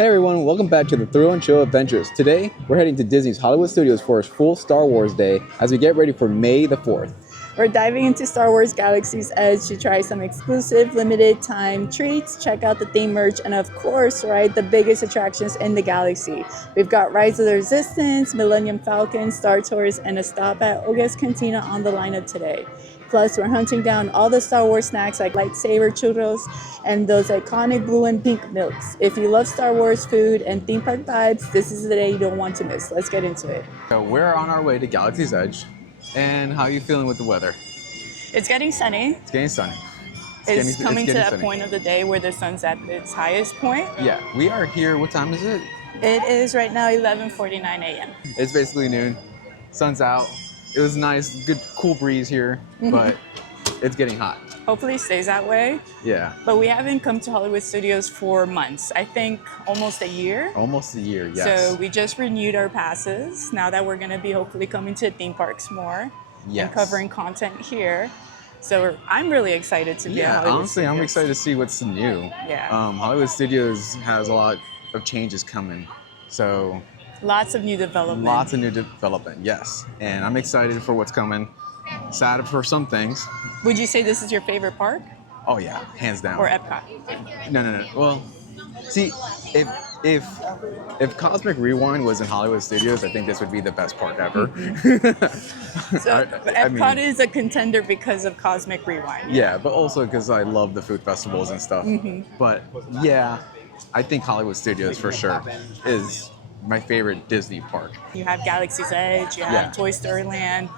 Hey everyone, welcome back to the Thrill and Chill Adventures. Today, we're heading to Disney's Hollywood Studios for a full Star Wars day as we get ready for May the 4th. We're diving into Star Wars Galaxy's Edge to try some exclusive limited time treats, check out the theme merch, and of course, ride the biggest attractions in the galaxy. We've got Rise of the Resistance, Millennium Falcon, Star Tours, and a stop at Oga's Cantina on the lineup today. Plus, we're hunting down all the Star Wars snacks like Lightsaber Churros and those iconic blue and pink milks. If you love Star Wars food and theme park vibes, this is the day you don't want to miss. Let's get into it. So we're on our way to Galaxy's Edge. And how are you feeling with the weather? It's getting sunny. It's getting sunny. It's coming to that sunny. point of the day where the sun's at its highest point. Yeah, we are here. What time is it? It is right now 11:49 a.m. It's basically noon. Sun's out. It was nice, good cool breeze here, but it's getting hot. Hopefully it stays that way. Yeah. But we haven't come to Hollywood Studios for months. I think almost a year. Almost a year, yes. So we just renewed our passes now that we're going to be hopefully coming to theme parks more and covering content here. So I'm really excited to be at Hollywood honestly, Studios. I'm excited to see what's new. Yeah. Hollywood Studios has a lot of changes coming. So lots of new development. Lots of new development, yes. And I'm excited for what's coming. Sad for some things. Would you say this is your favorite park? Oh yeah, hands down. Or Epcot? No. Well, see, if Cosmic Rewind was in Hollywood Studios, I think this would be the best park ever. So Epcot is a contender because of Cosmic Rewind. Yeah, but also because I love the food festivals and stuff. But yeah, I think Hollywood Studios for sure is my favorite Disney park. You have Galaxy's Edge, you have Toy Story Land.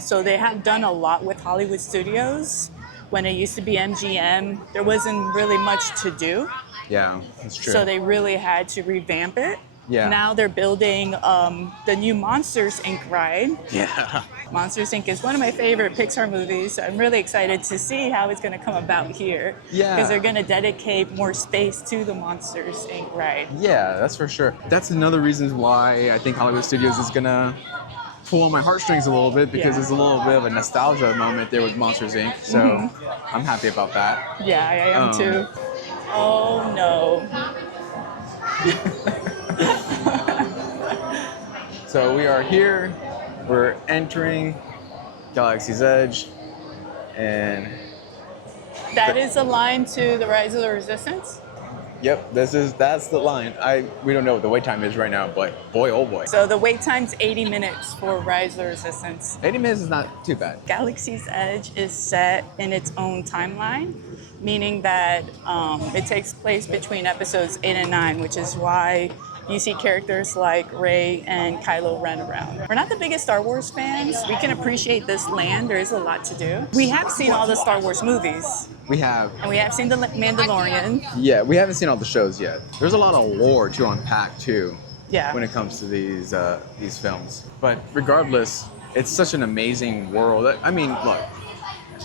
So they have done a lot with Hollywood Studios. When it used to be MGM, there wasn't really much to do. Yeah, that's true. So they really had to revamp it. Yeah. Now they're building the new Monsters Inc. ride. Yeah. Monsters Inc. is one of my favorite Pixar movies. So I'm really excited to see how it's going to come about here. Yeah. Because they're going to dedicate more space to the Monsters Inc. ride. Yeah, that's for sure. That's another reason why I think Hollywood Studios is going to pull on my heartstrings a little bit because there's a little bit of a nostalgia moment there with Monsters Inc. So I'm happy about that. Yeah, I am too. Oh no. So we are here. We're entering Galaxy's Edge, and that is a line to the Rise of the Resistance. Yep, that's the line. We don't know what the wait time is right now, but boy, oh boy. So the wait time's 80 minutes for Rise of the Resistance. 80 minutes is not too bad. Galaxy's Edge is set in its own timeline, meaning that it takes place between episodes 8 and 9, which is why you see characters like Rey and Kylo Ren around. We're not the biggest Star Wars fans. We can appreciate this land. There is a lot to do. We have seen all the Star Wars movies. We have. And we have seen The Mandalorian. Yeah, we haven't seen all the shows yet. There's a lot of lore to unpack too. Yeah. When it comes to these films. But regardless, it's such an amazing world. I mean, look,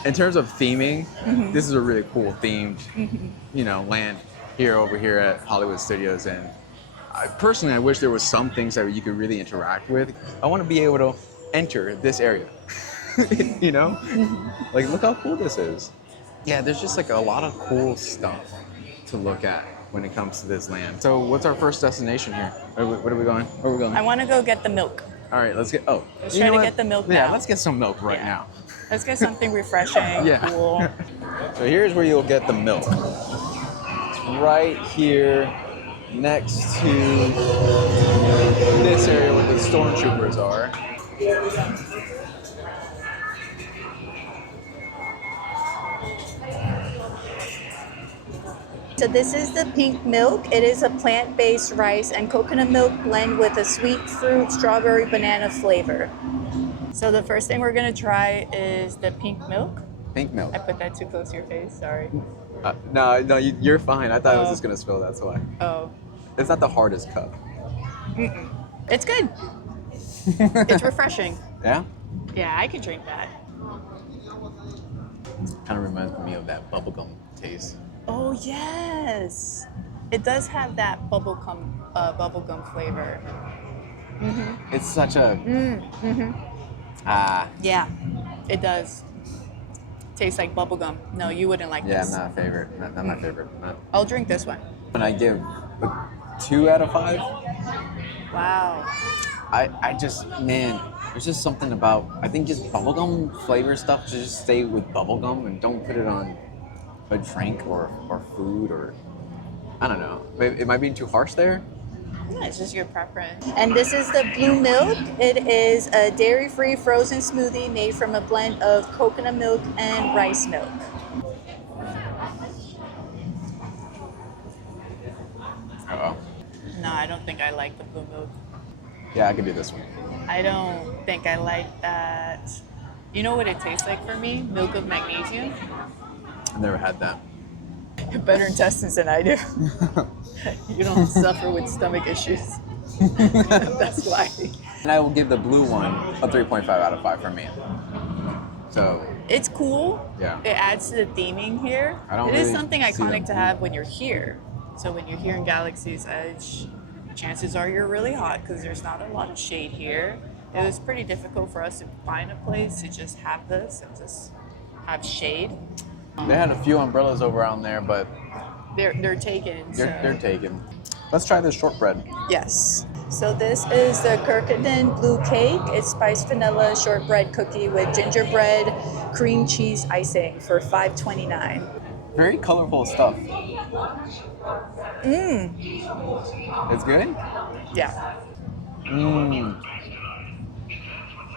in terms of theming, this is a really cool themed, land over here at Hollywood Studios. And I wish there was some things that you could really interact with. I want to be able to enter this area, Like, look how cool this is. Yeah, there's just like a lot of cool stuff to look at when it comes to this land. So what's our first destination here? What are we going? Where are we going? I want to go get the milk. All right, let's get, Let's try to get the milk now. Yeah, let's get some milk right now. Let's get something refreshing, cool. So here's where you'll get the milk. It's right here next to this area where the stormtroopers are. So this is the pink milk. It is a plant-based rice and coconut milk blend with a sweet fruit, strawberry, banana flavor. So the first thing we're gonna try is the pink milk. Pink milk. I put that too close to your face, sorry. No, you're fine. I thought it was just gonna spill, that's why. Oh. It's not the hardest cup. It's good. It's refreshing. Yeah? Yeah, I could drink that. Kind of reminds me of that bubblegum taste. Oh yes, it does have that bubblegum flavor. It's such a. Yeah, it does. Tastes like bubblegum. No, you wouldn't like this. Yeah, not a favorite. Not my favorite. I'll drink this one. When I give a 2 out of 5. Wow. I just, man, there's just something about, I think just bubblegum flavor stuff should just stay with bubblegum and don't put it on a drink or food or, I don't know. Am I being too harsh there? Yeah, it's just your preference. And this is the blue milk. It is a dairy-free frozen smoothie made from a blend of coconut milk and rice milk. Uh-oh. No, I don't think I like the blue milk. Yeah, I could do this one. I don't think I like that. You know what it tastes like for me? Milk of magnesium. I've never had that. Better intestines than I do. You don't suffer with stomach issues. That's why. And I will give the blue one a 3.5 out of 5 for me. So, It's cool. yeah. It adds to the theming here. I don't It is really something see iconic that. to have when you're here. So when you're here in Galaxy's Edge, chances are you're really hot because there's not a lot of shade here. It was pretty difficult for us to find a place to just have this and just have shade. They had a few umbrellas over on there, but They're taken. they're taken. Let's try this shortbread. Yes. So this is the Kirkenden Blue Cake. It's spiced vanilla shortbread cookie with gingerbread cream cheese icing for $5.29. Very colorful stuff. Mmm. It's good? Yeah. Mmm.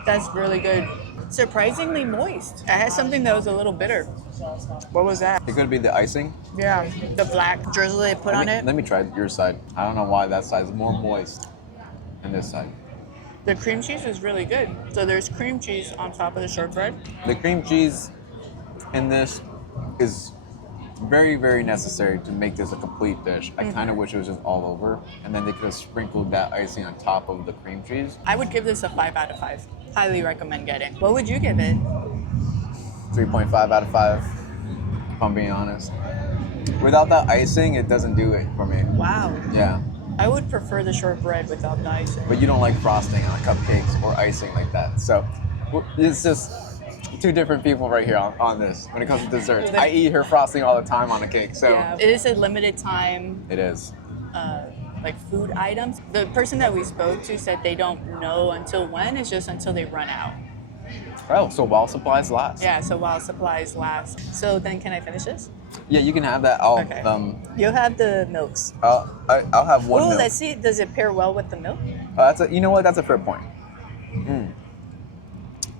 That's really good. Surprisingly moist. I had something that was a little bitter. What was that? It could be the icing. Yeah, the black drizzle they put on it. Let me try your side. I don't know why that side is more moist than this side. The cream cheese is really good. So there's cream cheese on top of the shortbread. The cream cheese in this is very, very necessary to make this a complete dish. I kind of wish it was just all over, and then they could have sprinkled that icing on top of the cream cheese. I would give this a 5 out of 5. Highly recommend getting. What would you give it? 3.5 out of 5, if I'm being honest. Without that icing, it doesn't do it for me. Wow. Yeah. I would prefer the shortbread without the icing. But you don't like frosting on cupcakes or icing like that. So it's just two different people right here on this when it comes to desserts. I eat her frosting all the time on a cake. So Yeah, it is a limited time it is. like food items. The person that we spoke to said they don't know until when, it's just until they run out. Oh, so while supplies last. Yeah, so while supplies last. So then can I finish this? Yeah, you can have that. I'll Okay. You'll have the milks. I'll have one Oh, milk. let's see. Does it pair well with the milk? You know what? That's a fair point.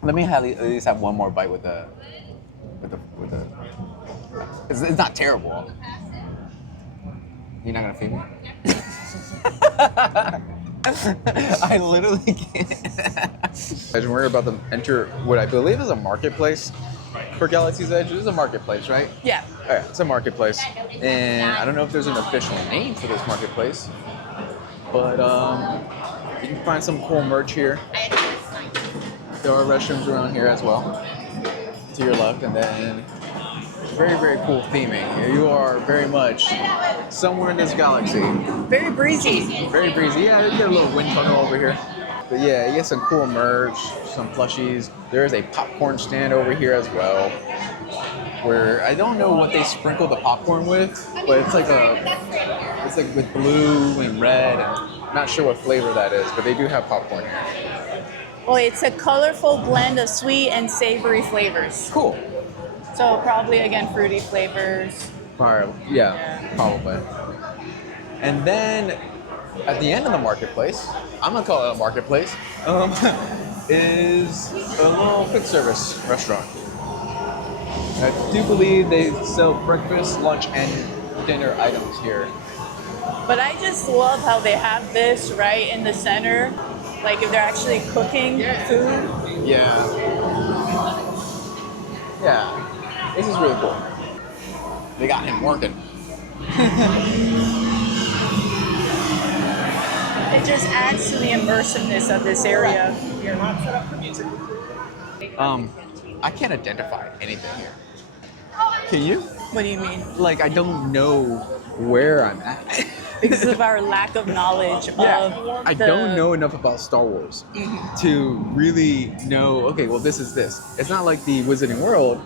Let me at least have one more bite with the. It's not terrible. You're not gonna feed me? I literally can't. We're about to enter what I believe is a marketplace for Galaxy's Edge. It is a marketplace, right? Yeah. Oh, yeah, it's a marketplace, and I don't know if there's an official name for this marketplace, but you can find some cool merch here. There are restrooms around here as well, to your left, and then very, very cool theming. You are very much somewhere in this galaxy. Very breezy. Very breezy. Yeah, you get a little wind tunnel over here. But yeah, you get some cool merch, some plushies. There is a popcorn stand over here as well, where I don't know what they sprinkle the popcorn with, but it's like with blue and red, and I'm not sure what flavor that is, but they do have popcorn here. Well, it's a colorful blend of sweet and savory flavors. Cool. So probably again fruity flavors. Yeah, probably. And then at the end of the marketplace, I'm gonna call it a marketplace, is a little quick service restaurant. I do believe they sell breakfast, lunch, and dinner items here. But I just love how they have this right in the center. Like if they're actually cooking food. Yeah. Yeah. This is really cool. They got him working. It just adds to the immersiveness of this area. You're not set up for music. I can't identify anything here. Can you? What do you mean? Like, I don't know where I'm at. Because of our lack of knowledge of I don't know enough about Star Wars to really know, okay, well, this is this. It's not like the Wizarding World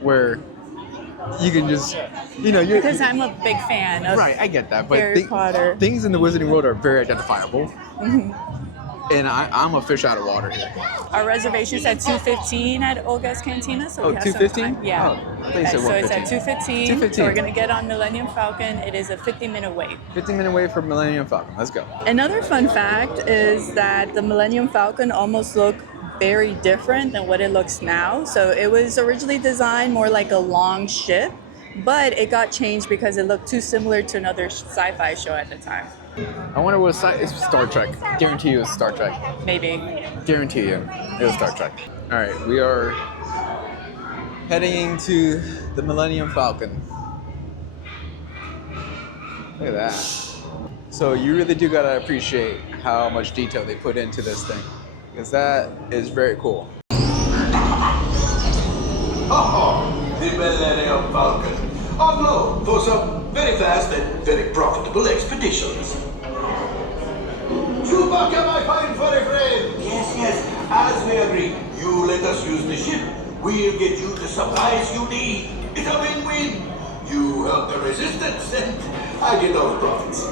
where you can just, you know, you're Because I'm a big fan of right. I get that, but Harry Potter. things in the Wizarding World are very identifiable, and I'm a fish out of water here. Our reservation's at 2:15 at Olga's Cantina, so Oh, we have some 2:15? time. Yeah. Oh, I thought you said So it's at 1:15. 2:15. So we're 2:15. gonna get on Millennium Falcon. It is a 50-minute wait. 15-minute wait for Millennium Falcon. Let's go. Another fun fact is that the Millennium Falcon almost looked very different than what it looks now. So it was originally designed more like a long ship, but it got changed because it looked too similar to another sci-fi show at the time. I wonder what side. It's Star Trek. Guarantee you it's Star Trek. Maybe. Guarantee you it was Star Trek. All right, we are heading to the Millennium Falcon. Look at that. So you really do gotta appreciate how much detail they put into this thing, because that is very cool. Oh, the Millennium Falcon. Oh no, for some very fast and very profitable expeditions. Chewbacca, my fine furry friend! Yes, as we agreed, you let us use the ship. We'll get you the supplies you need. It's a win-win. You help the resistance and I get those profits.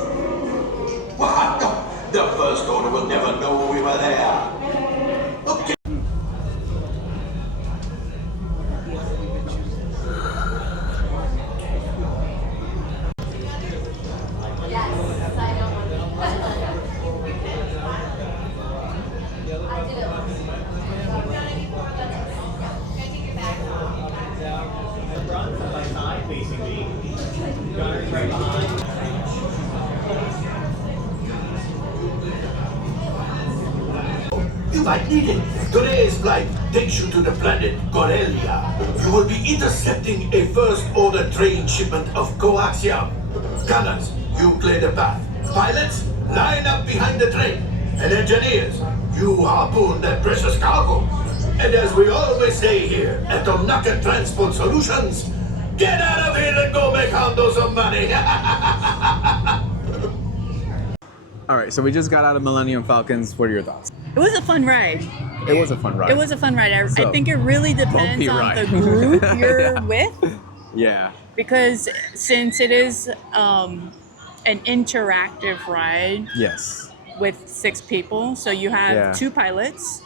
What? The First Order will never know we were there. Okay. You might need it. Today's flight takes you to the planet Corellia. You will be intercepting a First Order train shipment of coaxium. Gunners, you clear the path. Pilots, line up behind the train. And engineers, you harpoon that precious cargo. And as we always say here at Omnaka Transport Solutions, get out of here and go make Hondo some money. All right, so we just got out of Millennium Falcons. What are your thoughts? It was a fun ride. It was a fun ride. It was a fun ride. I So, think it really depends bumpy on ride. the group you're with, Yeah. because since it is an interactive ride Yes. with 6 people, so you have Yeah. 2 pilots,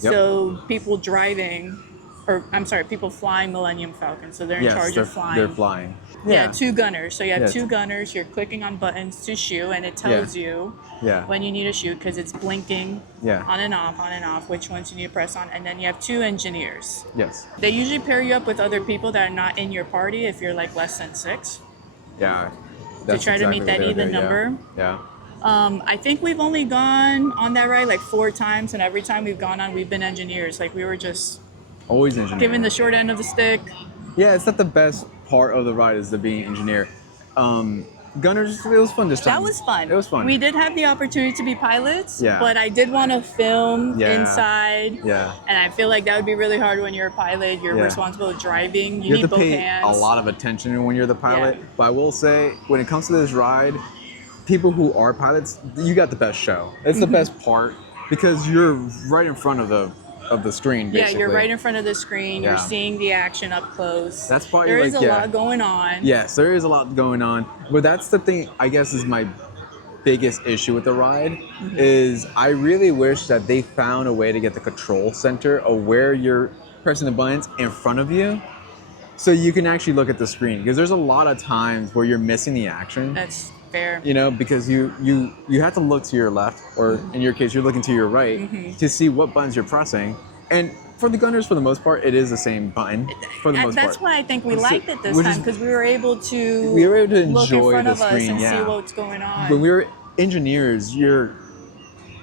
Yep. so people driving, or I'm sorry, people flying Millennium Falcon, so they're in Yes, charge they're, of flying. they're flying. Yeah, 2 gunners. So you have Yeah. 2 gunners. You're clicking on buttons to shoot, and it tells you Yeah. when you need to shoot because it's blinking Yeah. on and off, which ones you need to press on. And then you have 2 engineers. Yes. They usually pair you up with other people that are not in your party if you're like less than 6. Yeah. To try to meet what that they would even do, number. Yeah. I think we've only gone on that ride like 4 times, and every time we've gone on, we've been engineers. Like we were just Always engineer. given the short end of the stick. Yeah, it's not the best part of the ride is the being engineer. Gunners, it was fun this time. That was fun. It was fun. We did have the opportunity to be pilots, Yeah. but I did want to film Yeah. inside. Yeah. And I feel like that would be really hard when you're a pilot. You're Yeah. responsible with driving. You You need have to both pay hands. a lot of attention when you're the pilot. Yeah. But I will say, when it comes to this ride, people who are pilots, you got the best show. It's the best part because you're right in front of the screen. Yeah, Basically. you're right in front of the screen. Yeah. You're seeing the action up close. That's probably There is like, a yeah. lot going on. Yes, there is a lot going on, but that's the thing. I guess is my biggest issue with the ride is I really wish that they found a way to get the control center of where you're pressing the buttons in front of you, so you can actually look at the screen. Because there's a lot of times where you're missing the action. That's fair. You know, because you have to look to your left, or in your case, you're looking to your right to see what buttons you're pressing. And for the gunners, for the most part, it is the same button for the most That's part. why I think we So- liked it this which time, is- because we were able to We were able to look in enjoy front the of us screen, and see yeah. what's going on. When we were engineers, It's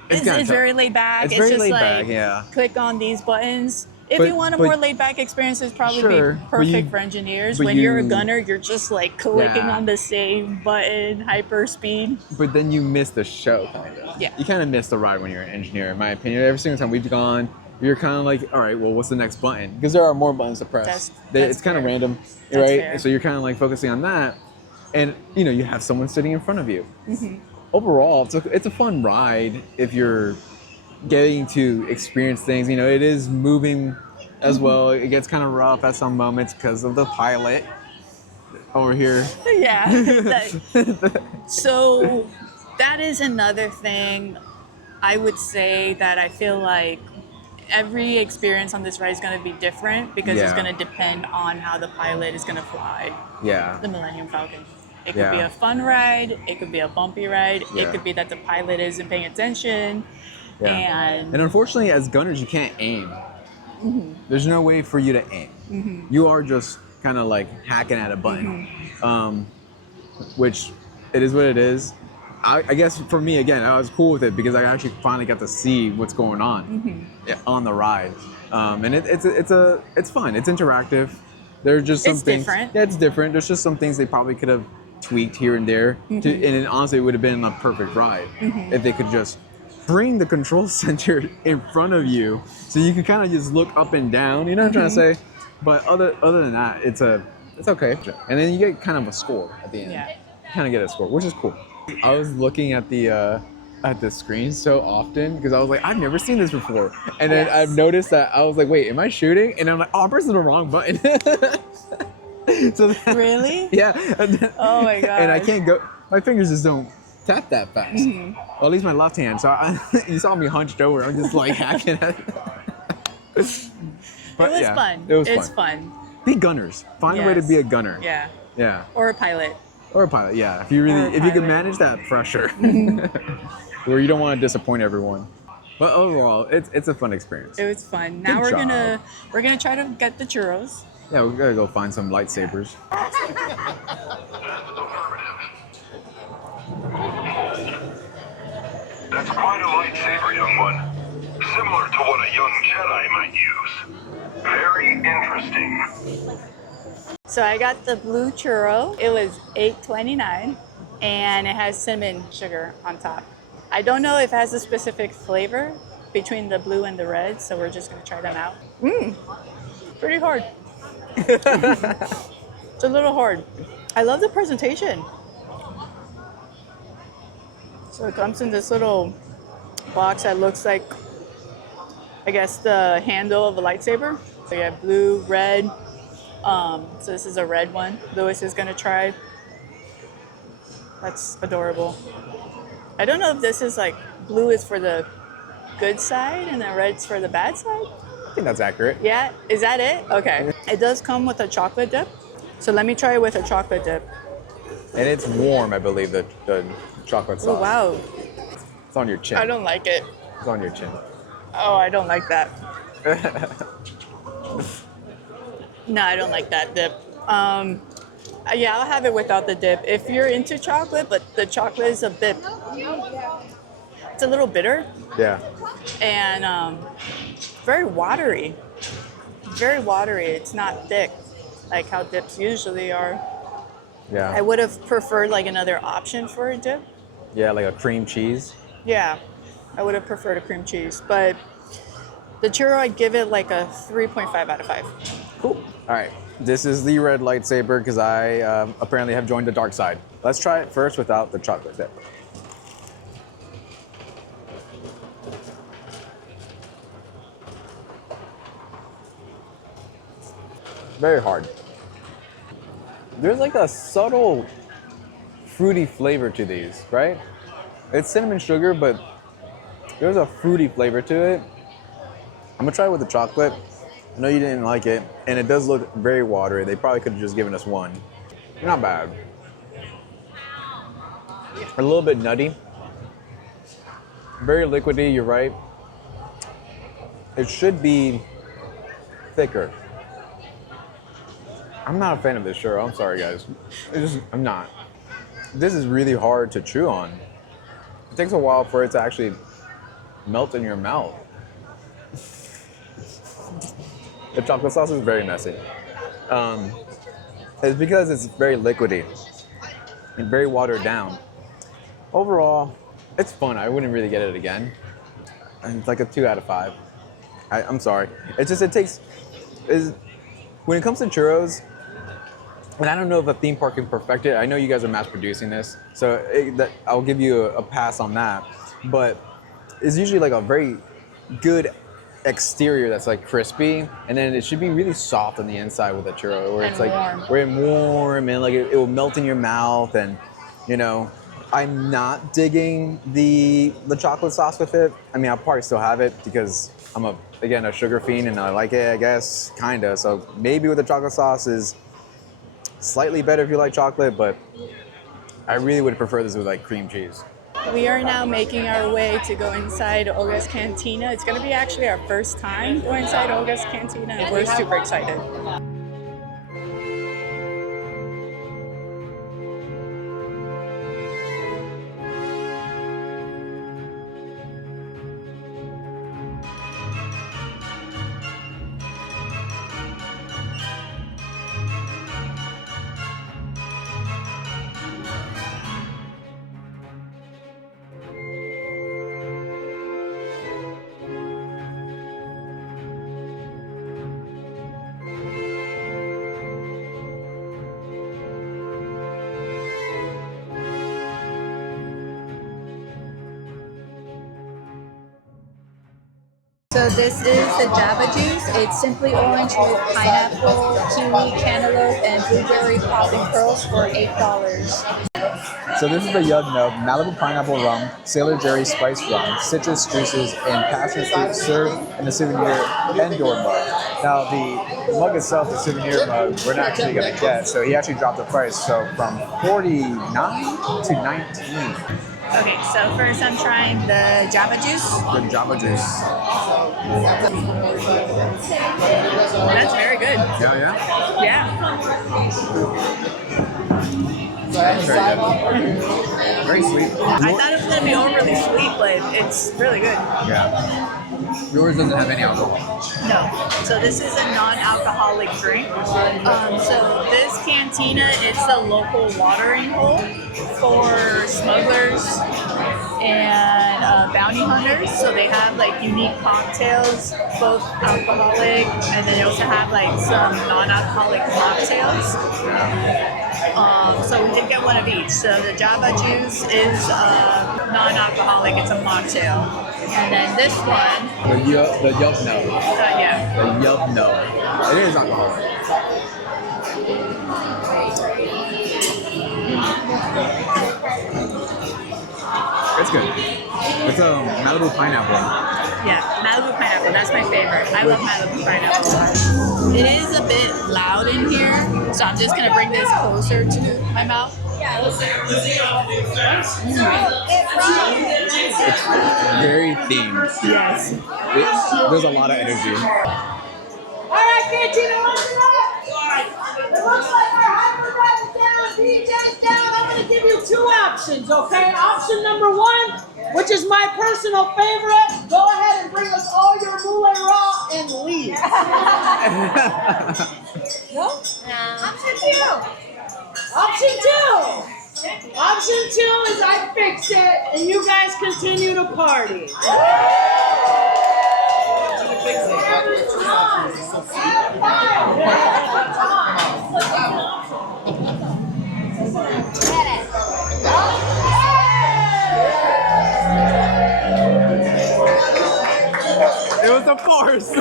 kinda tough. very laid back. It's It's, very just laid like back, yeah. click on these buttons. If But- you want a but- more laid back experience, it'd probably Sure, be but perfect you- for engineers. but When you're a you- gunner, you're just like clicking Yeah. on the same button, hyper speed. But then you miss the show, kind of. Yeah. You kind of miss the ride when you're an engineer, in my opinion. Every single time we've gone, you're kind of like, all right, well, what's the next button? Because there are more buttons to press. That's It's kind of fair. random, That's right? fair. So you're kind of like focusing on that, and you have someone sitting in front of you. Mm-hmm. Overall, it's a fun ride if you're getting to experience things. It is moving as well. It gets kind of rough at some moments because of the pilot. over here. Yeah. So that is another thing. I would say that I feel like every experience on this ride is going to be different because it's Yeah. going to depend on how the pilot is going to fly Yeah. the Millennium Falcon. It could Yeah. be a fun ride. It could be a bumpy ride. Yeah. It could be that the pilot isn't paying attention. Yeah. And unfortunately, as gunners, you can't aim. There's no way for you to aim. You are just kind of like hacking at a button, which it is what it is. I guess for me, again, I was cool with it because I actually finally got to see what's going on on the ride, and it's fun. It's interactive. There's just some It's things. different. Yeah, it's different. There's just some things they probably could have tweaked here and there, and it, honestly, it would have been a perfect ride if they could just bring the control center in front of you, so you can kind of just look up and down. You know what I'm trying to say? But other than that, it's okay. And then you get kind of a score at the end. Yeah. You kind of get a score, which is cool. I was looking at the screen so often because I was like, I've never seen this before, and then Yes. I've noticed that I was like, wait, am I shooting? And I'm like, oh, I'm pressing the wrong button. So Really? yeah. And then, Oh my gosh. And I can't go. My fingers just don't tap that fast. Well, at least my left hand. So you saw me hunched over. I'm just like hacking at it. But it was yeah, fun. It was It's fun. fun. Be gunners. Find a way to Yes. be a gunner. Yeah. Yeah. Or a pilot. Or a pilot, yeah. If you Or a can pilot. manage that pressure, where you don't want to disappoint everyone. But overall, it's a fun experience. It was fun. Now Good we're gonna try to get the churros. Yeah, we gotta go find some lightsabers. That's quite a lightsaber, young one. Similar to what a young Jedi might use. Very interesting. So I got the blue churro. It was $8.29, and it has cinnamon sugar on top. I don't know if it has a specific flavor between the blue and the red, so we're just gonna try them out. Pretty hard. It's a little hard. I love the presentation. So it comes in this little box that looks like, I guess, the handle of a lightsaber. So you have blue, red. So this is a red one. Lewis is gonna try. That's adorable. I don't know if this is like blue is for the good side and then red's for the bad side. I think that's accurate. Yeah, is that it? Okay. It does come with a chocolate dip. So let me try it with a chocolate dip. And it's warm, I believe, the chocolate sauce. Oh wow. It's on your chin. I don't like it. It's on your chin. Oh, I don't like that. No, I don't like that dip. Yeah, I'll have it without the dip. If you're into chocolate, but the chocolate is a bit, it's a little bitter Yeah. and very watery. Very watery. It's not thick like how dips usually are. Yeah. I would have preferred like another option for a dip. Yeah, like a cream cheese. Yeah, I would have preferred a cream cheese, but the churro, I'd give it like a 3.5 out of 5. Cool. All right. This is the red lightsaber because I apparently have joined the dark side. Let's try it first without the chocolate dip. Very hard. There's like a subtle fruity flavor to these, right? It's cinnamon sugar, but there's a fruity flavor to it. I'm gonna try it with the chocolate. I know you didn't like it, and it does look very watery. They probably could have just given us one. Not bad. A little bit nutty. Very liquidy, you're right. It should be thicker. I'm not a fan of this churro. I'm sorry, guys. I'm not. This is really hard to chew on. It takes a while for it to actually melt in your mouth. The chocolate sauce is very messy. It's because it's very liquidy and very watered down. Overall, it's fun. I wouldn't really get it again. And it's like a 2 out of 5. I'm sorry. It's just, when it comes to churros, and I don't know if a theme park can perfect it. I know you guys are mass producing this, so I'll give you a pass on that. But it's usually like a very good exterior that's like crispy, and then it should be really soft on the inside with a churro, where And it's like warm. very warm and like it will melt in your mouth. And you know, I'm not digging the chocolate sauce with it. I mean, I'll probably still have it because I'm a sugar fiend and I like it, I guess, kinda. So maybe with the chocolate sauce is slightly better if you like chocolate, but I really would prefer this with like cream cheese. We are now making our way to go inside Olga's Cantina. It's going to be actually our first time going inside Olga's Cantina, and we're super excited. So this is the Java juice. It's simply orange with pineapple, kiwi, cantaloupe, and blueberry popping pearls for $8. So this is the Yug Nub, Malibu pineapple rum, Sailor Jerry spice rum, citrus juices, and passion fruit served in a souvenir indoor mug. Now the mug itself, the souvenir mug, we're not actually going to get, so he actually dropped the price, so from $49 to $19. Okay, so first I'm trying the Java juice. The Java juice. That's very good. Yeah. Yeah. Very sweet. I thought it was going to be overly sweet, but it's really good. Yeah. Yours doesn't have any alcohol. No. So this is a non-alcoholic drink. So this cantina is the local watering hole for smugglers and bounty hunters. So they have like unique cocktails, both alcoholic, and then they also have like some non-alcoholic mocktails. So we did get one of each. So the Java juice is non-alcoholic. It's a mocktail. And then this one, The Yug Nub. yeah. The Yug Nub. It is alcoholic. It's good. It's a Malibu pineapple. Yeah, Malibu pineapple. That's my favorite. I love Malibu pineapple. It is a bit loud in here, so I'm just gonna bring this closer to my mouth. It's very themed. Yes. There's a lot of energy. All right, Cantina, what's it up? It looks like our hyperdrive is down, DJ's down. I'm going to give you two options, okay? Option number one, which is my personal favorite, go ahead and bring us all your moulin raw and leave. No? Option two. Option two. Option two is I fixed it, and you guys continue to party. Every time. It was a farce.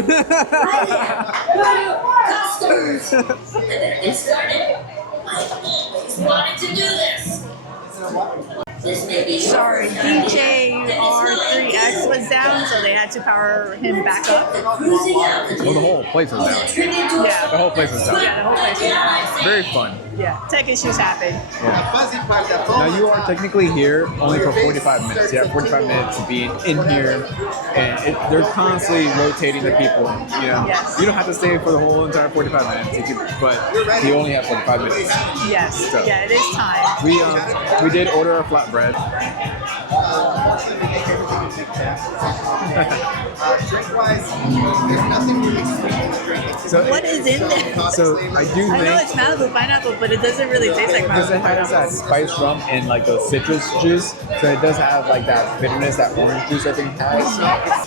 Get started. I always wanted to do this. This may be Sorry, DJ R3X was down, so they had to power him back up. cruising out the Well, the whole place was down. Yeah. The whole place was down. Yeah, the whole place was down. Very fun. Yeah, tech issues happen. Now you are technically here only for 45 minutes. You have 45 minutes to be in here, and they're constantly rotating the people. You know, Yes. you don't have to stay for the whole entire 45 minutes, but you only have 45 minutes. Yes. So- Yeah, it is time. We did order a flatbread. Drink-wise, there's nothing really sweet in the drink. So What is in there? So I do I know think it's Malibu pineapple, but it doesn't really taste like because it Malibu has that pineapple. spice rum and like the citrus juice, so it does have like that bitterness that orange juice I think has,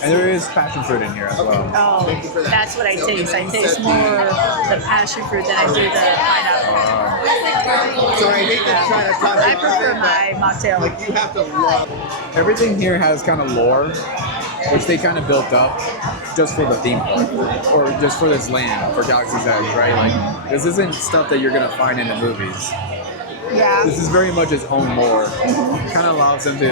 and there is passion fruit in here as well. Oh, that's what I taste. I taste more the passion fruit than I do the pineapple. So I hate to try to talk I about prefer it, my mocktail. but you have to love. Everything here has kind of lore, which they kind of built up just for the theme park or just for this land for Galaxy's Edge, right? Like this isn't stuff that you're gonna find in the movies. Yeah. This is very much its own lore. Kind of allows them to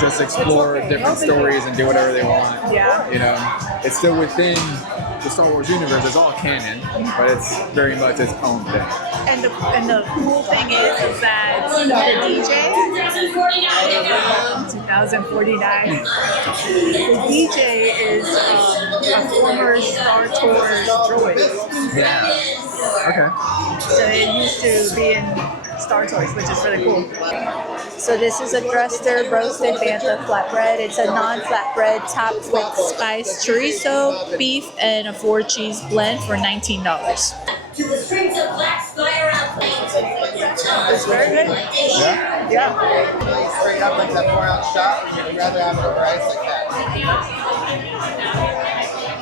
just explore different stories and do whatever they want. Yeah. You know, it's still within the Star Wars universe. It's all canon, but it's very much its own thing. And the cool thing is that the DJ, 2049. The DJ is a former Star Tours droid. Yeah. Okay. So it used to be in Star Tours, which is really cool. So this is a Dresser roasted bantha flatbread. It's a non-flatbread topped with spiced chorizo, beef, and a 4-cheese blend for $19. To the streets of Black Spire It's very good. Yeah. Yeah. Really straight up like that 4-ounce shot, or you'd rather have it over ice like that?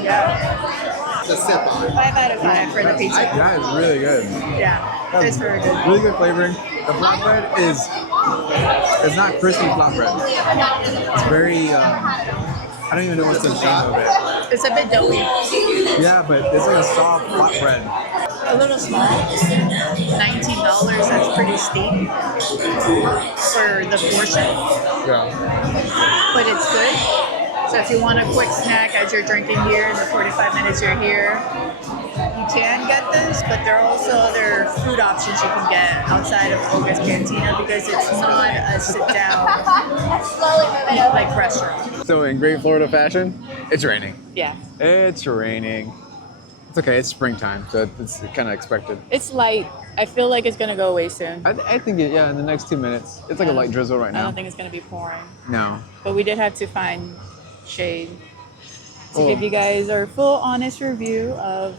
Yeah. It's a simple. 5 out of 5 for the pizza. That is really good. Yeah. It's very good. Really good flavoring. The flatbread is it's not crispy flatbread. It's very I don't even know what's the name of it. It's a bit doughy. Yeah, but it's like a soft flatbread. A little small. $19. That's pretty steep for the portion, Yeah. but it's good. So if you want a quick snack as you're drinking here in the 45 minutes you're here, you can get this, but there are also other food options you can get outside of Olga's Cantina because it's not a sit-down like restaurant. So in great Florida fashion, it's raining. Yeah. It's raining. It's okay. It's springtime, so it's kind of expected. It's light. I feel like it's going to go away soon. I think in the next 2 minutes. It's like a light drizzle right I now. don't think it's going to be pouring. No. But we did have to find shade to Oh. give you guys our full honest review of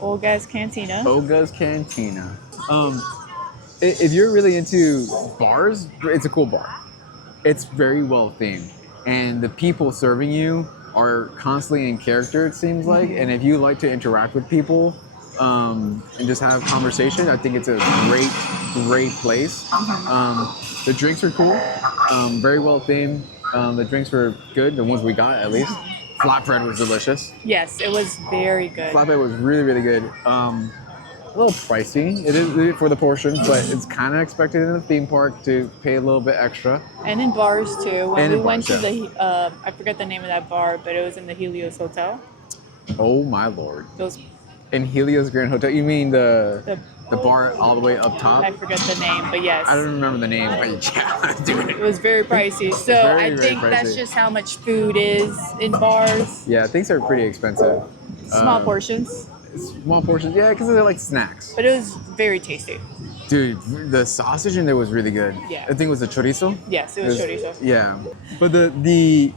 Olga's Cantina. Olga's Cantina. If you're really into bars, it's a cool bar. It's very well themed, and the people serving you are constantly in character. It seems like, and if you like to interact with people and just have conversation, I think it's a great place. The drinks are cool, very well themed. The drinks were good, the ones we got at least. Flatbread was delicious. Yes, it was very good. Flatbread was really good. A little pricey. It is for the portion, but it's kind of expected in the theme park to pay a little bit extra. And in bars too. When And we in went bars, to the, I forget the name of that bar, but it was in the Helios Hotel. Oh my lord! Those, In Helios Grand Hotel, you mean the bar all the way up top? I forget the name, but yes. I don't remember the name, but yeah, dude. It was very pricey. So Very, I very think that's pricey. just how much food is in bars. Yeah, things are pretty expensive. Small portions. Small portions, yeah, because they're like snacks. But it was very tasty. Dude, the sausage in there was really good. Yeah. I think it was the chorizo. Yes, it was chorizo. Yeah, but the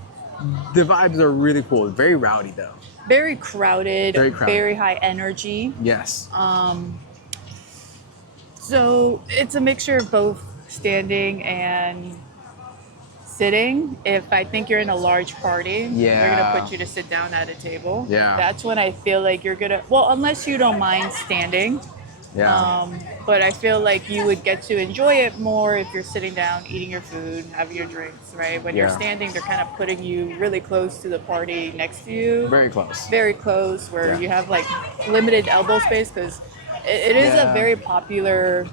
vibes are really cool. Very rowdy though. Very crowded, Very crowded. very high energy. Yes. So it's a mixture of both standing and sitting. If I think you're in a large party, they're Yeah. gonna put you to sit down at a table. Yeah. That's when I feel like you're gonna, well, unless you don't mind standing. Yeah. But I feel like you would get to enjoy it more if you're sitting down, eating your food, having your drinks, right? When you're Yeah. standing, they're kind of putting you really close to the party next to you. Very close. Very close, where Yeah. you have like limited elbow space because it is Yeah. a very popular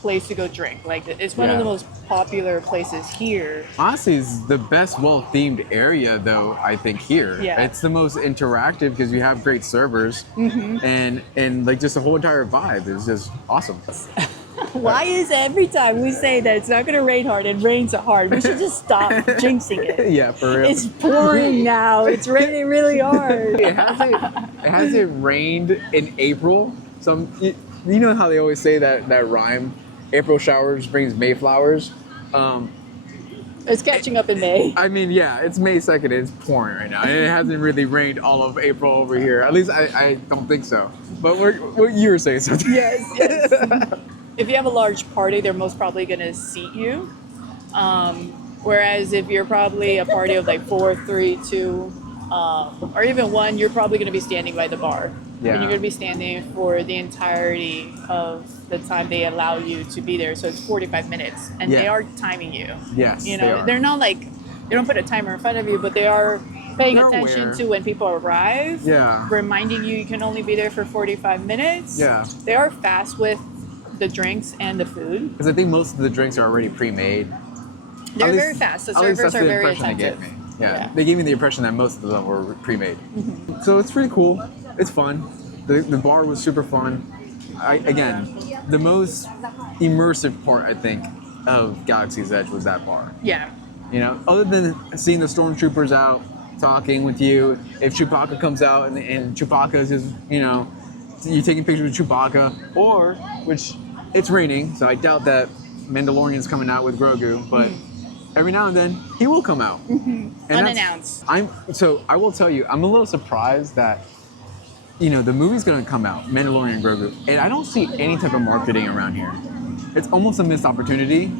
place to go drink. Like it's one of Yeah. the most popular places here. Honestly, it's the best well-themed area, though. I think here, Yeah. it's the most interactive because you have great servers, and like just the whole entire vibe is just awesome. Why is every time we say that it's not going to rain hard, it rains hard? We should just stop jinxing it. Yeah, for real. It's pouring now. It's raining really hard. It hasn't rained in April. You know how they always say that rhyme, April showers brings May flowers. It's catching up in May. I mean, yeah, it's May 2nd. It's pouring right now, and it hasn't really rained all of April over here. At least I don't think so. But you were saying something. Yes. If you have a large party, they're most probably going to seat you. Whereas if you're probably a party of like 4, 3, 2, or even 1, you're probably going to be standing by the bar. Yeah. And you're going to be standing for the entirety of the time they allow you to be there. So it's 45 minutes. And Yeah. they are timing you. Yes, You they know, are. they're not like, they don't put a timer in front of you, but they are Paying they're attention aware. to when people arrive. Yeah. Reminding you can only be there for 45 minutes. Yeah. They are fast with the drinks and the food. Because I think most of the drinks are already pre-made. They're At least- very fast. The at least servers that's are the very impression they attentive. gave me. Yeah, they gave me the impression that most of them were pre-made. So it's pretty cool. It's fun. The bar was super fun. Again, the most immersive part, I think, of Galaxy's Edge was that bar. Yeah. You know, other than seeing the stormtroopers out talking with you, if Chewbacca comes out and Chewbacca is just, you know, you're taking pictures with Chewbacca, or, which it's raining, so I doubt that Mandalorian's coming out with Grogu, but every now and then he will come out. And Unannounced. So I will tell you, I'm a little surprised that, you know, the movie's gonna come out, Mandalorian and Grogu, and I don't see any type of marketing around here. It's almost a missed opportunity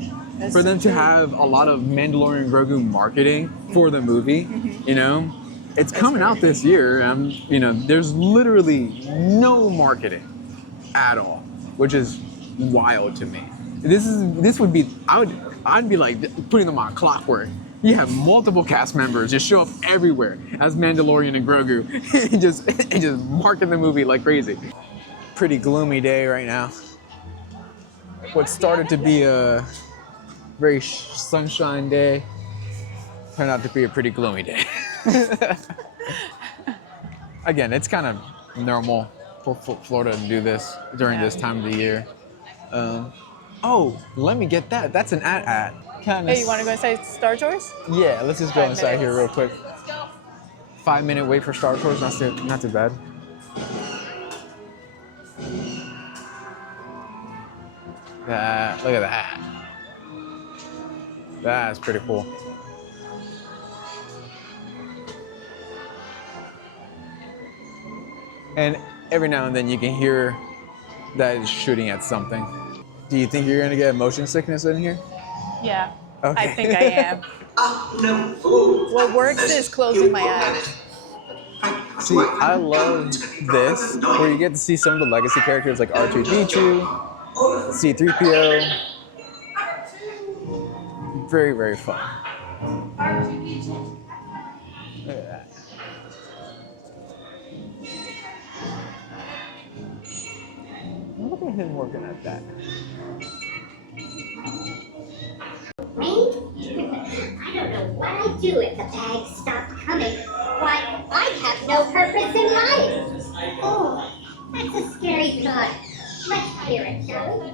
for them to have a lot of Mandalorian and Grogu marketing for the movie. You know, it's coming out this year. You know, there's literally no marketing at all, which is wild to me. This would be I'd be like putting them on clockwork. You have multiple cast members just show up everywhere as Mandalorian and Grogu and just market the movie like crazy. Pretty gloomy day right now. What started to be a very sunshine day turned out to be a pretty gloomy day. Again, it's kind of normal for Florida to do this during this time of the year. Oh, let me get that. That's an at. Hey, you want to go inside Star Tours? Yeah, let's just go 5 inside here real minutes. quick. 5-minute wait for Star Tours, not too bad. Look at that. That's pretty cool. And every now and then you can hear that it's shooting at something. Do you think you're gonna get motion sickness in here? Yeah. Okay. I think I am. What works is closing my eyes. See, I love this, where you get to see some of the legacy characters like R2-D2, C-3PO. Very, very fun. Look at that. Look at him working at that. Me? I don't know what I'd do if the bags stopped coming. Why, I'd have no purpose in life. Oh, that's a scary thought. Let's hear it, shall we?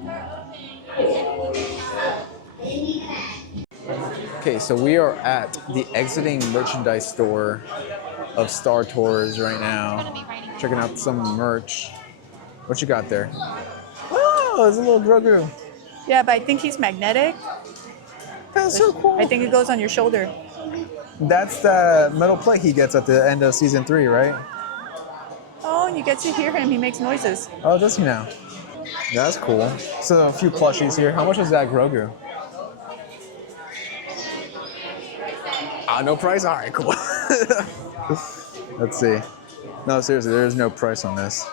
Okay, so we are at the exiting merchandise store of Star Tours right now. Checking out some merch. What you got there? Oh, there's a little Grogu. Yeah, but I think he's magnetic. That's so cool. I think it goes on your shoulder. That's the metal plate he gets at the end of season 3, right? Oh, and you get to hear him. He makes noises. Oh, does he now? That's cool. So a few plushies here. How much is that Grogu? No price? All right, cool. Let's see. No, seriously, there is no price on this.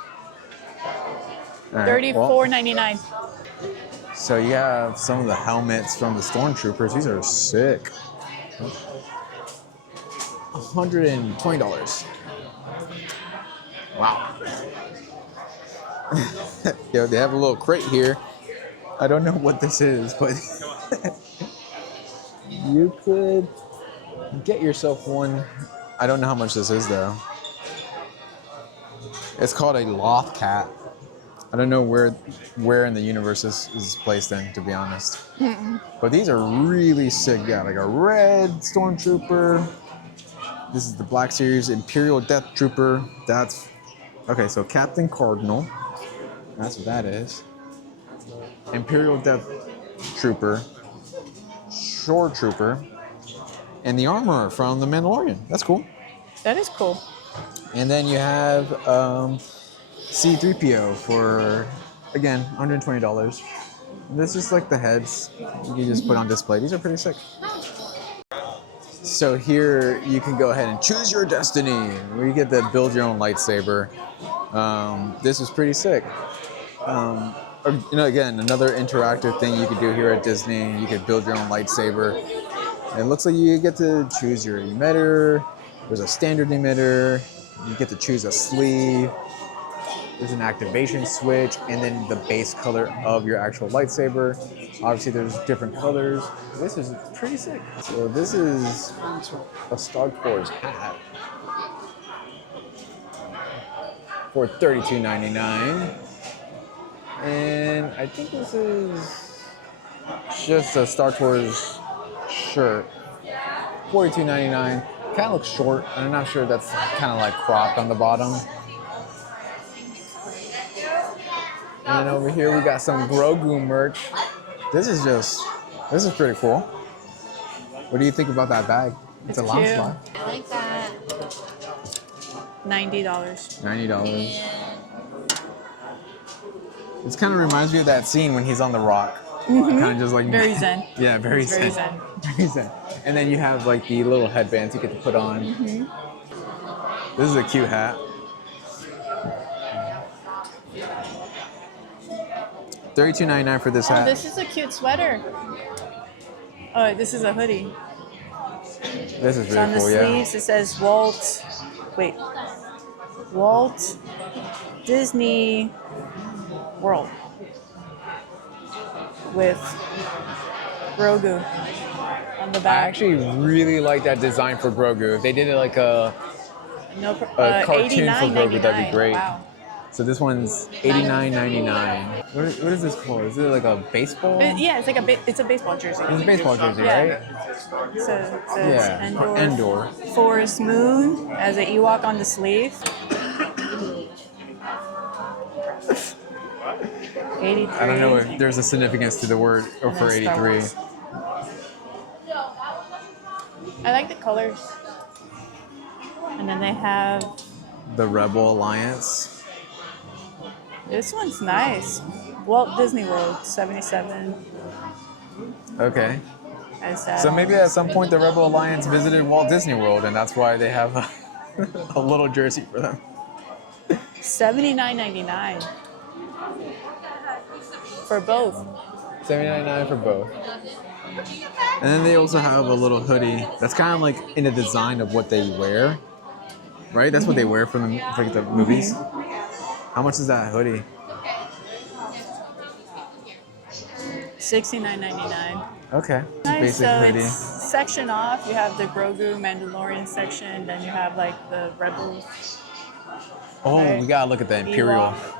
All right, well, $34.99. so you have some of the helmets from the stormtroopers. These are sick. $120. Wow. Yo, they have a little crate here. I don't know what this is, but you could get yourself one. I don't know how much this is though. It's called a Loth Cat. I don't know where in the universe this is placed in, to be honest. But these are really sick. Yeah, like a red stormtrooper. This is the Black Series Imperial Death Trooper. That's okay. So Captain Cardinal. That's what that is. Imperial Death Trooper. Shore Trooper. And the armor from the Mandalorian. That's cool. That is cool. And then you have C-3PO for, again, $120. This is like the heads you can just put on display. These are pretty sick. So here you can go ahead and choose your destiny, where you get to build your own lightsaber. This is pretty sick. Again, another interactive thing you could do here at Disney. You could build your own lightsaber. It looks like you get to choose your emitter, There's a standard emitter. You get to choose a sleeve. There's an activation switch, and then the base color of your actual lightsaber. Obviously, there's different colors. This is pretty sick. So this is a Star Wars hat for $32.99, and I think this is just a Star Wars shirt, $42.99. Kind of looks short, and I'm not sure if that's kind of like cropped on the bottom. And then over here we got some Grogu merch. This is pretty cool. What do you think about that bag? It's a long cute. slide. I like that. $90. $90. This kind of reminds me of that scene when he's on the rock. Kind of just like Very zen. Yeah, very It's very zen. zen. Very zen. And then you have like the little headbands you get to put on. This is a cute hat. $32.99 for this Oh, hat. this is a cute sweater. Oh, this is a hoodie. This is So on really the cool, yeah. sleeves it says Walt Disney World with Grogu on the I back. actually really like that design for Grogu. If they did it like a cartoon for Grogu, that'd be great. Wow. So this one's $89.99. What is this called? Is it like a baseball? Yeah, it's like it's a baseball jersey. It's a baseball jersey, Yeah. right? It says Yeah. Endor. Forest Moon as an Ewok on the sleeve. 83. I don't know if there's a significance to the word or And for then Star 83. Wars. I like the colors. And then they have The Rebel Alliance. this one's nice. Walt Disney World 77. Okay. As that. So maybe at some point the Rebel Alliance visited Walt Disney World, and that's why they have a little jersey for them. $79.99 for both. $79.99 for both. And then they also have a little hoodie that's kind of like in the design of what they wear, right? That's what they wear for the movies. How much is that hoodie? $69.99. Okay. Nice. Basic So hoodie. it's section off. You have the Grogu Mandalorian section. Then you have like the Rebels. Oh, right. we gotta look at the Imperial. Ewok.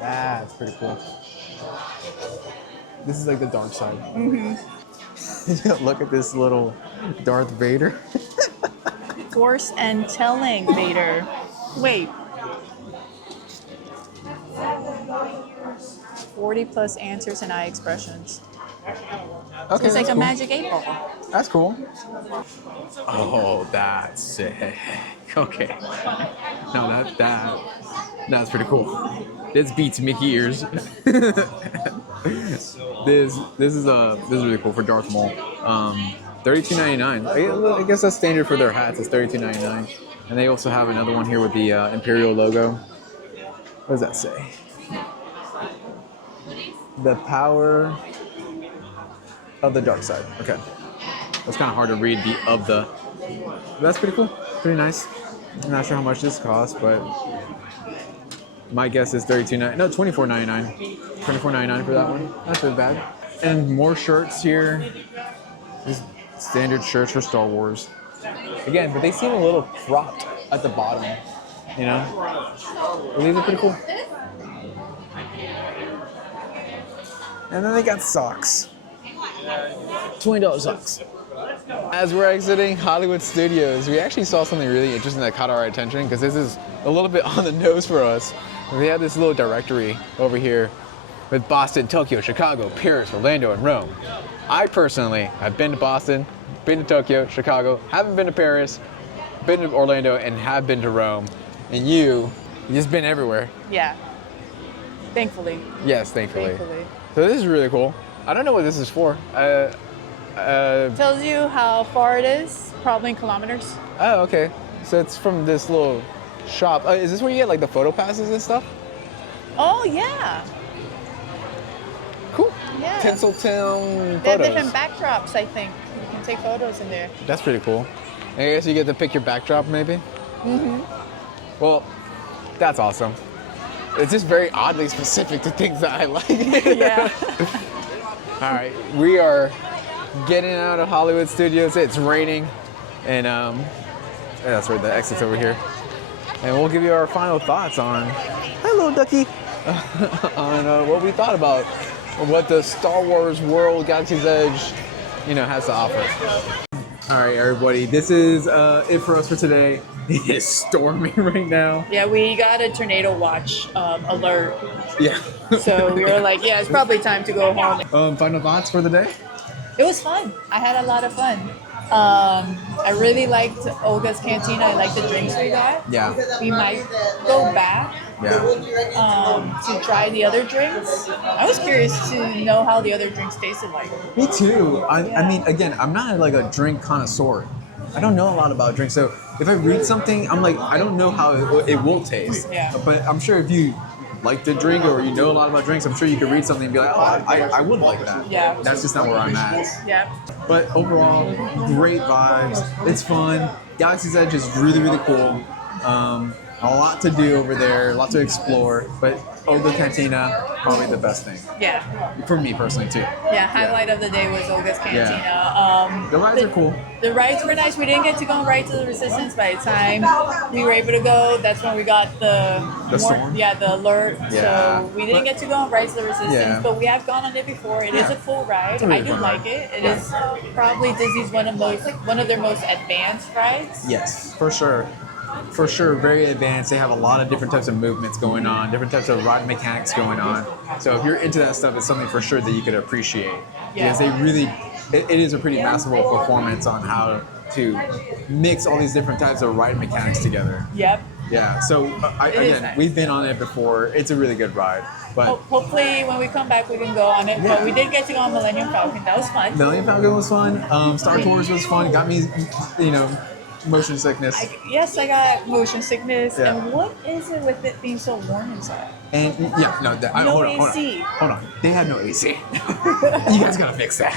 That's pretty cool. This is like the dark side. Look at this little Darth Vader. Force and telling Vader. Wait. 40 plus answers and eye expressions. Okay, It's like that's a cool. magic 8 ball. That's cool. Oh, that's sick. Okay. No, that's pretty cool. This beats Mickey ears. This is really cool for Darth Maul. $32.99. I guess that's standard for their hats. It's $32.99. And they also have another one here with the Imperial logo. What does that say? The power of the dark side. Okay. That's kind of hard to read but that's pretty cool. Pretty nice. I'm not sure how much this costs, but my guess is $24.99 $24.99 for that one. Not too bad. And more shirts here. These standard shirts for Star Wars. Again, but they seem a little cropped at the bottom. You know? But these are pretty cool. And then they got socks. $20 socks. As we're exiting Hollywood Studios, we actually saw something really interesting that caught our attention because this is a little bit on the nose for us. We have this little directory over here with Boston, Tokyo, Chicago, Paris, Orlando, and Rome. I personally have been to Boston, been to Tokyo, Chicago, haven't been to Paris, been to Orlando, and have been to Rome. And you've just been everywhere. Yeah. Thankfully. Yes, thankfully. Thankfully. So this is really cool. I don't know what this is for. Tells you how far it is, probably in kilometers. Oh, okay. So it's from this little shop. Is this where you get like the photo passes and stuff? Oh, yeah. Cool. Yeah. Tinseltown They have photos. different backdrops, I think. You can take photos in there. That's pretty cool. I guess you get to pick your backdrop, maybe. Well, that's awesome. It's just very oddly specific to things that I like. Yeah. All right, we are getting out of Hollywood Studios. It's raining, and that's right. The exit's over here, and we'll give you our final thoughts on. Hello, Ducky. On what we thought about what the Star Wars world, Galaxy's Edge, has to offer. All right, everybody. This is it for us for today. It is storming right now. Yeah, we got a tornado watch alert. Yeah. So we were like, yeah, it's probably time to go home. Final thoughts for the day? It was fun. I had a lot of fun. I really liked Olga's Cantina. I liked the drinks we got. Yeah. We might go back Yeah. to try the other drinks. I was curious to know how the other drinks tasted like. Me too. I mean, again, I'm not like a drink connoisseur. I don't know a lot about drinks, so if I read something, I'm like, I don't know how it will taste. Yeah. But I'm sure if you like to drink or you know a lot about drinks, I'm sure you could read something and be like, oh, I would like that. Yeah. That's just not where I'm at. Yeah. But overall, great vibes. It's fun. Galaxy's Edge is really, really cool. A lot to do over there, a lot to explore. But Olga Cantina, probably the best thing. Yeah. For me personally, too. Yeah, highlight of the day was Olga's Cantina. The rides are cool. The rides were nice. We didn't get to go on Ride to the Resistance. By the time we were able to go, that's when we got the storm? Yeah, the alert. Yeah. So we didn't get to go on Ride to the Resistance, Yeah. but we have gone on it before. It is a cool ride. It's a really I do fun like ride. it. It is probably Disney's one of their most advanced rides. Yes, for sure. For sure, very advanced. They have a lot of different types of movements going on, different types of ride mechanics going on. So if you're into that stuff, it's something for sure that you could appreciate. Yeah. Because they really, it is a pretty masterful performance on how to mix all these different types of ride mechanics together. Yep. Yeah, so again, nice. we've been on it before. It's a really good ride. But Hopefully, when we come back, we can go on it. Yeah. But we did get to go on Millennium Falcon. That was fun. Millennium Falcon was fun. Star Tours was fun. Got me, motion sickness. I got motion sickness. Yeah. And what is it with it being so warm inside? And No hold AC. on. They had no AC. You guys gotta fix that.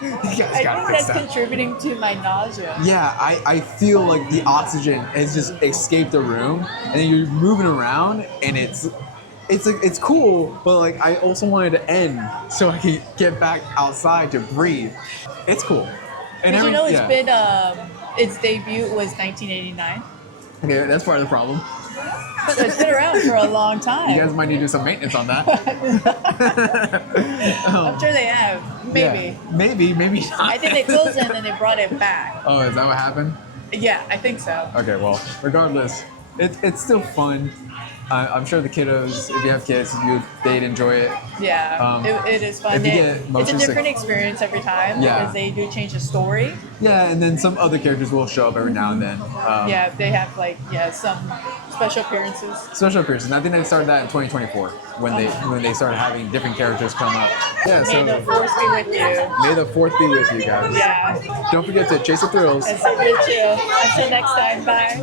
You guys I gotta think fix that's that. contributing to my nausea. Yeah, I feel like the oxygen has just escaped the room, and then you're moving around, and it's cool, but like I also wanted to end so I could get back outside to breathe. It's cool. And Did you know it's been its debut was 1989? Okay, that's part of the problem. So it's been around for a long time. You guys might need to do some maintenance on that. I'm sure they have. Maybe. Yeah. Maybe not. I think they closed it and then they brought it back. Oh, is that what happened? Yeah, I think so. Okay, well, regardless, it's still fun. I'm sure the kiddos, if you have kids, they'd enjoy it. Yeah, it is fun. if you get It's a motion different sick- experience every time Yeah. because they do change the story. Yeah, and then some other characters will show up every now and then. Yeah, they have some special appearances. Special appearances. And I think they started that in 2024 when they started having different characters come up. Yeah, May the so force be with you. may the fourth be with you guys. Yeah. Don't forget to chase the thrills. That's so good too. Until next time, bye. Bye.